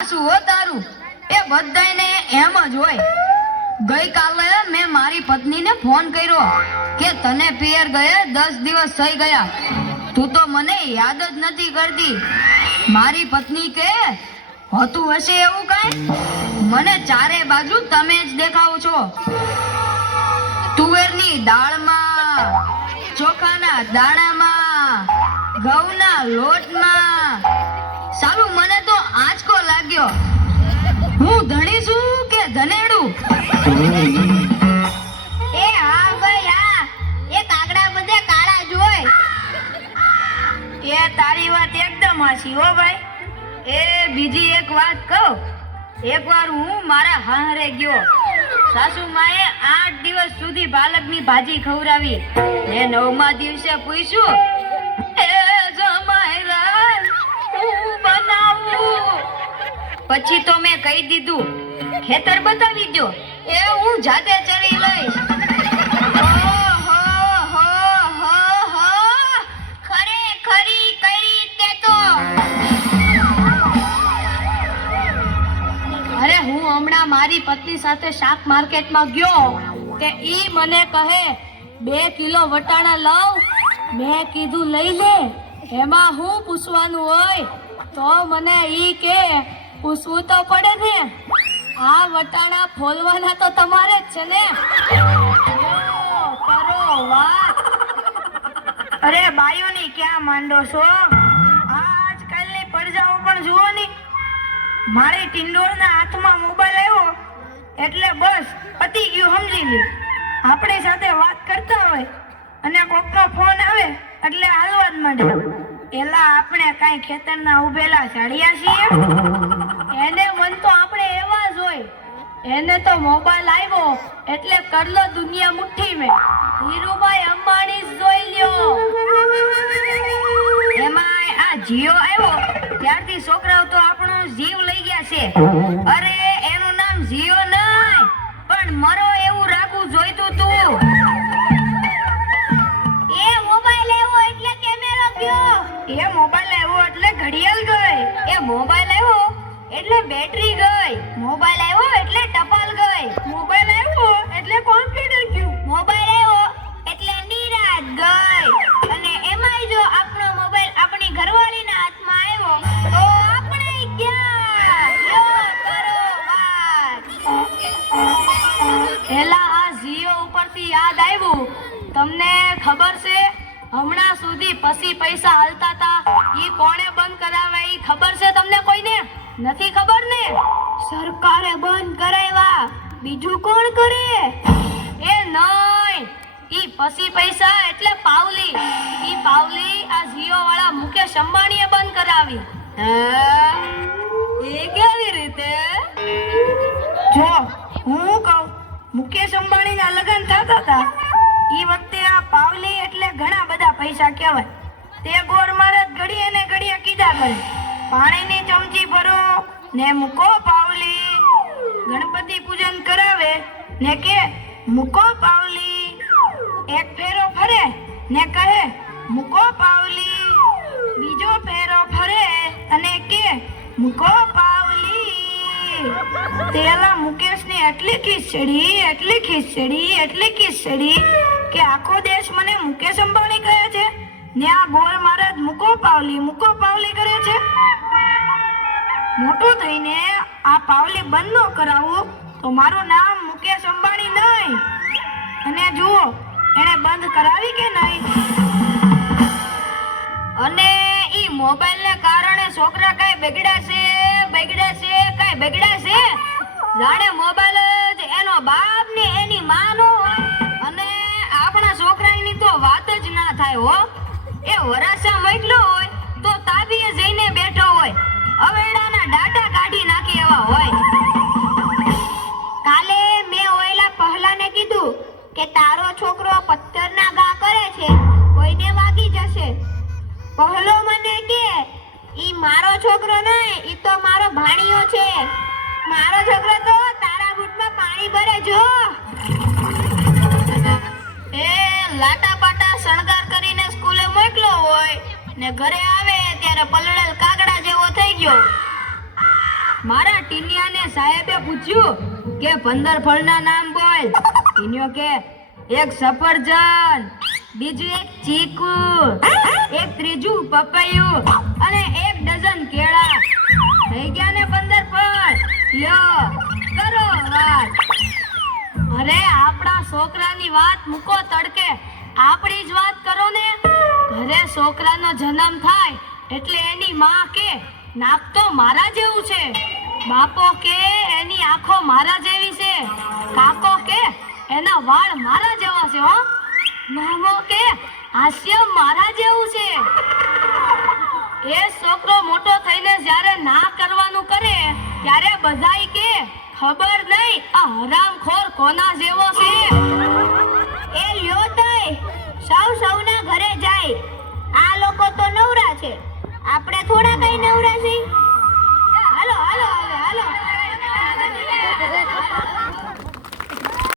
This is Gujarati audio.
શું હો તારું એ બધાયને એમ જ હોય। ગઈકાલે મેં મારી પત્નીને ફોન કર્યો કે તને પિયર ગયા 10 દિવસ થઈ ગયા, તું તો મને યાદ જ નથી કરતી। મારી પત્ની કે હોતું હશે એવું કાંઈ, મને ચારે બાજુ તમે જ દેખાવ છો। તુવેરની દાળમાં, ચોખાના દાણામાં, ઘઉંના લોટમાં, સાલું મને તો આંચકો લાગ્યો। હું ધણી છું કે ધનેડું? એ હા ભાઈ હા, એ કાગડા બધે કાળા જ હોય। એ તારી વાત એકદમ હાચી હો ભાઈ। એ બીજી એક વાત કહું, એકવાર હું મારા હાહરે ગયો, સાસુ માએ 8 દિવસ સુધી પાલકની ભાજી ખવડાવી ને 9મા દિવસે પૂછ્યું, એ જમાઈરા હું બનાવું? પછી તો મેં કહી દીધું, ખેતર બતાવી દો, એ હું જાતે ચરી લઈશ। ખરેખરી કઈ તે તો અરે હું હમણાં મારી પત્ની સાથે શાક માર્કેટમાં ગયો તે ઈ મને કહે 2 કિલો વટાણા લાવ। મેં કીધું લઈ લે, એમાં હું પૂછવાનું હોય? તો મને ઈ કે પૂછવું તો પડે ને, આ વટાણા ફોલવાના તો તમારે જ છે ને। લ્યો, કરો વાત। અરે બાયોની ક્યાં માંડો છો? આજકાલની પડજાઓ પણ જુઓ ની। મારી ટિંડોળના હાથમાં મોબાઈલ આવ્યો એટલે બસ પતી ગયું, સમજી લે। આપણી સાથે વાત કરતા હોય અને કોકનો ફોન આવે એટલે હાલવા જ માંડે। એલા આપણે કાંઈ ખેતરના ઉભેલા ઝાડિયા છીએ? એને મન તો આપણે એવા જ હોય। એને તો મોબાઈલ આવ્યો એટલે કરલો દુનિયા મુઠ્ઠી મેં। ધીરુભાઈ અંબાણી જ જોઈ લ્યો। એમાંય આ જીઓ આવ્યો ત્યારથી છોકરાઓ તો આપણો જીવ લઈ ગયા છે। અરે એનું નામ જીઓ નહીં પણ મરો એવું રાખવું જોઈતું તું। એ મોબાઈલ આવ્યો એટલે કેમેરો ગયો, એ મોબાઈલ આવ્યો એટલે ઘડિયાળ ગઈ, એ મોબાઈલ આવ્યો એટલે બેટરી ગઈ, મોબાઈલ આવ્યો એટલે ટપાલ ગઈ, મોબાઈલ આવ્યો એટલે કોમ્પ્યુટર ગયું, મોબાઈલ આવ્યો એટલે નિરાત ગઈ। અને એમાંય જો આપણો મોબાઈલ આપણી ઘરવાળીના હાથમાં આવ્યો તો આપણે ગયા। યો કરો વાત। એલા આ જીઓ ઉપરથી યાદ આવ્યું, તમને ખબર છે હમણાં સુધી પછી પૈસા હાલતા હતા ઈ કોણે બંધ કરાવે? ઈ ખબર છે તમને કોઈને? નથી ખબર ને? સરકારે બંધ કરાવ્યા, બીજું કોણ કરે? એ નહીં, ઈ પછી પૈસા એટલે પાવલી। ઈ પાવલી આ જીઓ વાળા મુકેશ અંબાણીએ બંધ કરાવી। એ કેવી રીતે? જો હું કહું, મુકેશ અંબાણીના લગ્ન થતા હતા ઈ વખતે આ પાવલી એટલે ઘણા બધા પૈસા કહેવાય। તે ગોર મહારાજ ઘડીએ ને ઘડીએ કીધા કરે, પાણીની ચમચી ભરો ને મૂકો પાવલી। ગણપતિ પૂજન કરાવે ને કે મૂકો પાવલી। એક ફેરો ફરે ને કહે મૂકો પાવલી, બીજો ફેરો ફરે અને કે મૂકો પાવલી। તેલા મુકેશની એટલી ખીચડી કે આખો દેશ મને મુકેશ અંબાણી કહે છે ને આ ગોળ મહારાજ મૂકો પાવલી કરે છે। મોટું થઈને આ પાવલી બંધ ન કરાવું તો મારું નામ મુકેશ અંબાણી નહીં। અને જુઓ એને બંધ કરાવી કે નહીં? અને ઈ મોબાઈલને કારણે છોકરા કઈ બગડ્યા છે? જાણે મોબાઈલ જ એનો બાપ ને એની માં નો હોય। અને આપણા છોકરાની તો વાત જ ના થાય હો। એ વરાસા મોકલો હોય તો તાબીએ જઈને બેઠો હોય, અવેડાના ડાટા કાઢી નાખી એવા હોય। કાલે મેં ઓયલા પહેલાને કીધું કે તારો છોકરો પથ્થરના ઘા કરે છે, કોઈને વાગી જશે। પહેલો મને કે ઈ મારો છોકરો નહીં, ઈ તો મારો ભાણિયો છે। મારો છોકરો તો તારા બૂટમાં પાણી ભરે જો। એ લાટા પાટા શણગાર કરીને સ્કૂલે મોકલો હોય ને ઘરે આવે ત્યારે પલળેલ કાગડા જેવો થઈ ગયો। મારા ટીનિયાને સાહેબે પૂછ્યું કે 15 ફળના નામ બોલ. ટીનિયો કે એક સફરજન, બીજું એક ચીકુ, એક ત્રીજું પપૈયું અને 1 ડઝન કેળા. થઈ ગયા ને 15 ફળ. લ્યો કરો વાત. અરે આપણા છોકરાની વાત મૂકો તડકે, આપણી જ વાત કરો ને. ઘરે છોકરાનો જન્મ થાય એટલે એની માં કે નાક તો મારા જેવું છે, બાપો કે એની આંખો મારા જેવી છે, કાકો કે એના વાળ મારા જેવા છે, હો મામો કે હાસ્ય મારા જેવું છે. એ છોકરો મોટો થઈને જ્યારે ના કરવાનું કરે ત્યારે બધાય કે ખબર નહીં આ હરામખોર કોના જેવો છે. એ લ્યો તઈ સૌના ઘરે જાય. આ લોકો તો નવરા છે, આપણે થોડા કઈ નવરા છીએ.